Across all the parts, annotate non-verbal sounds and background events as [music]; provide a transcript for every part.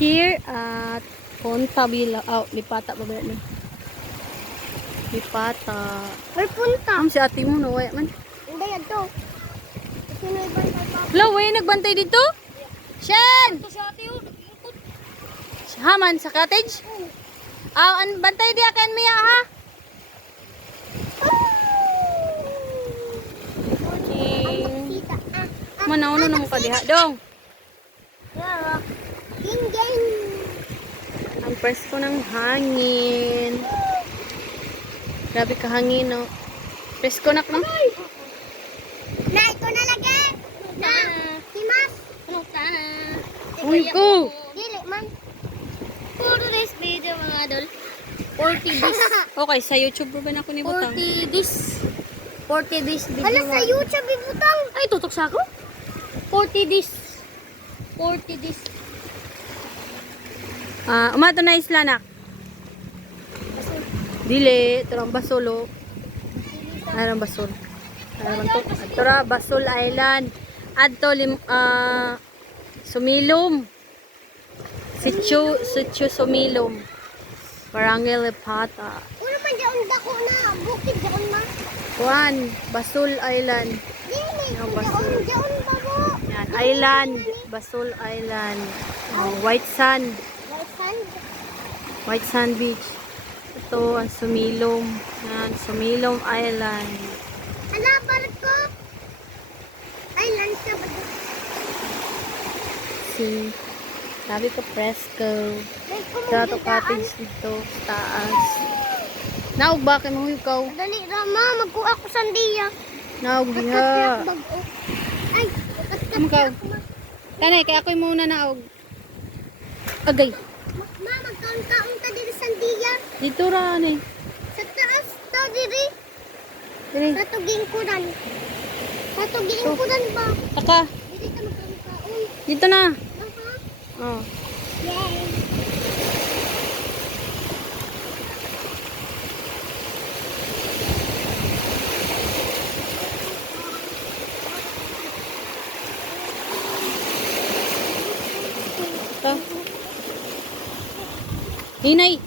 here at oh, Punta Villa. Oh, lipata pa ba yan? Lipata. Ay, punta. Ang si ate mo, no? Wait, man. Hindi, yan to. Hello, wait, nagbantay dito? Yeah. Shen! Ito si ate yun. Si Haman, sa cottage? Mm -hmm. Oh, an bantay di akin mo ha? Manaw na naman ka diha. Dong! Surprise ko ng hangin. Grabe kahangin, no? Surprise ko na kong... Uh -huh. Na, ito na lagi! Na! Himas! Ano ka? Uy, go! Dili, man. Puro this video, mga adol. 40 bis. [laughs] okay, sa YouTube ba na ako ni 40 Butang? Days. 40 bis. 40 bis Hala, sa YouTube ni Butang? Ay, tutok sa ako? 40 bis. 40 bis. 40 bis. Uh, umato na isla na. Dili, turang basolo. Ay, turang basol. Oh. basol. basol, basol uh, Tura, Basol Island. At to, lim, uh, Sumilom. Sitio, Sitio Sumilom. Parangay Lepata. Uno pa unda ko na, bukid diyan na. Juan, Basol Island. Dili, no, Basol. Diyan, Island, Basol Island. Uh, White Sand. White Sand Beach. Ito ang Sumilom. Yan, Sumilom Island. Ala, ko? Island siya ba? See? Sabi ko, Presco. Ito ito cottage dito, taas. Naog, bakit mo ikaw? Dali, Rama, magkuha ako sandiya. Naog, diha. Ay, ikaw. Tanay, kaya ako'y muna naog. Agay. Okay. taong ta diri sandiya. ra ni. Sa taas diri. Diri. Sa Sa ba? Aka. Diri ta Dito na. Aha. Oh. Yay. Inay.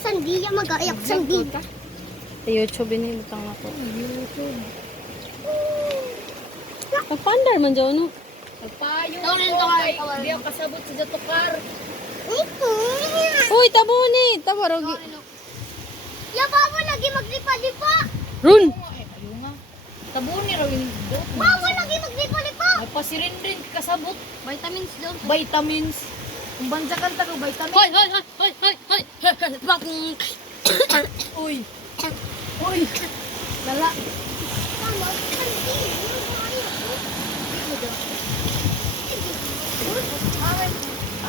Sandiya mag-aayak sandiya. YouTube ni mutang ko. YouTube. Kapandar man jo no. Papayo. Oh, Tawon ka ta, dia kasabot sa tukar. Ay, Uy, tabo ni, tabo rogi. Ya babo lagi magdipa-dipa. Run. Tabo ni rogi. Babo lagi magdipa-dipa. Apa si Rindrin kasabot? Vitamins daw. Vitamins. Umbanjakan ta vitamin. vitamins. Hoy, hoy, hoy, hoy, hoy. Bak. [coughs] Uy. Uy. Lala. Tama,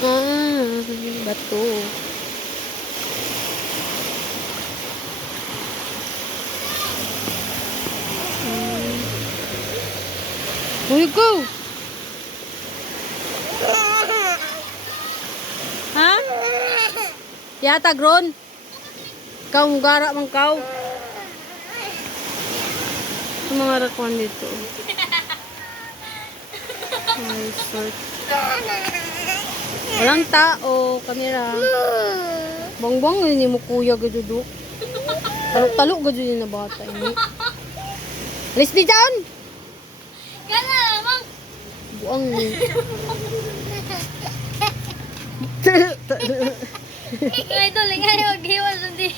Ah, bato. Where you go? Ha? [coughs] Yata, Gron? Ikaw, Kau mang kaw. Ito [coughs] mga rakwan dito. [laughs] My research. Walang tao, kamera. Bongbong ini mo kuya gudu do. Talo-talo gudu ni bata ini. Alis di jan. Kana lamang. Buang ni. Ay, ito, lingay, huwag hiwa sa di.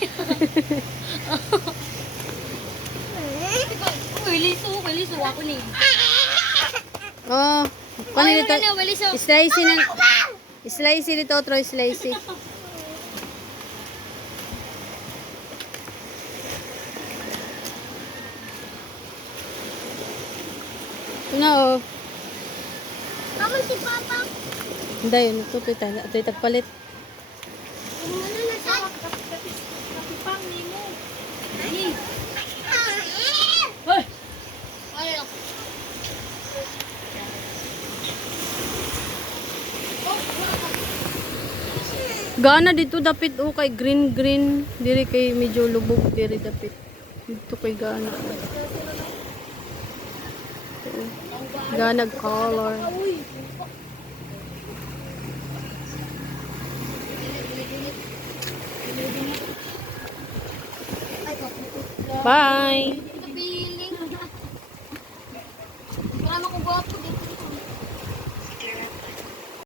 Uy, liso, liso ako ni. Oh, panilita. ni wala na, wala siya. Isay sinan. Ay, wala na, wala siya. Slicey dito, Troy Slicey. Ano o? Bakit si Papa? Hindi, ito ito ito ito ito ito ito ito ito ito ito ito ito ito ito ito Gana dito dapat o oh, kay green green diri kay medyo lubog diri dapit. Dito kay gana. Dito. Dito. Gana color. Bye.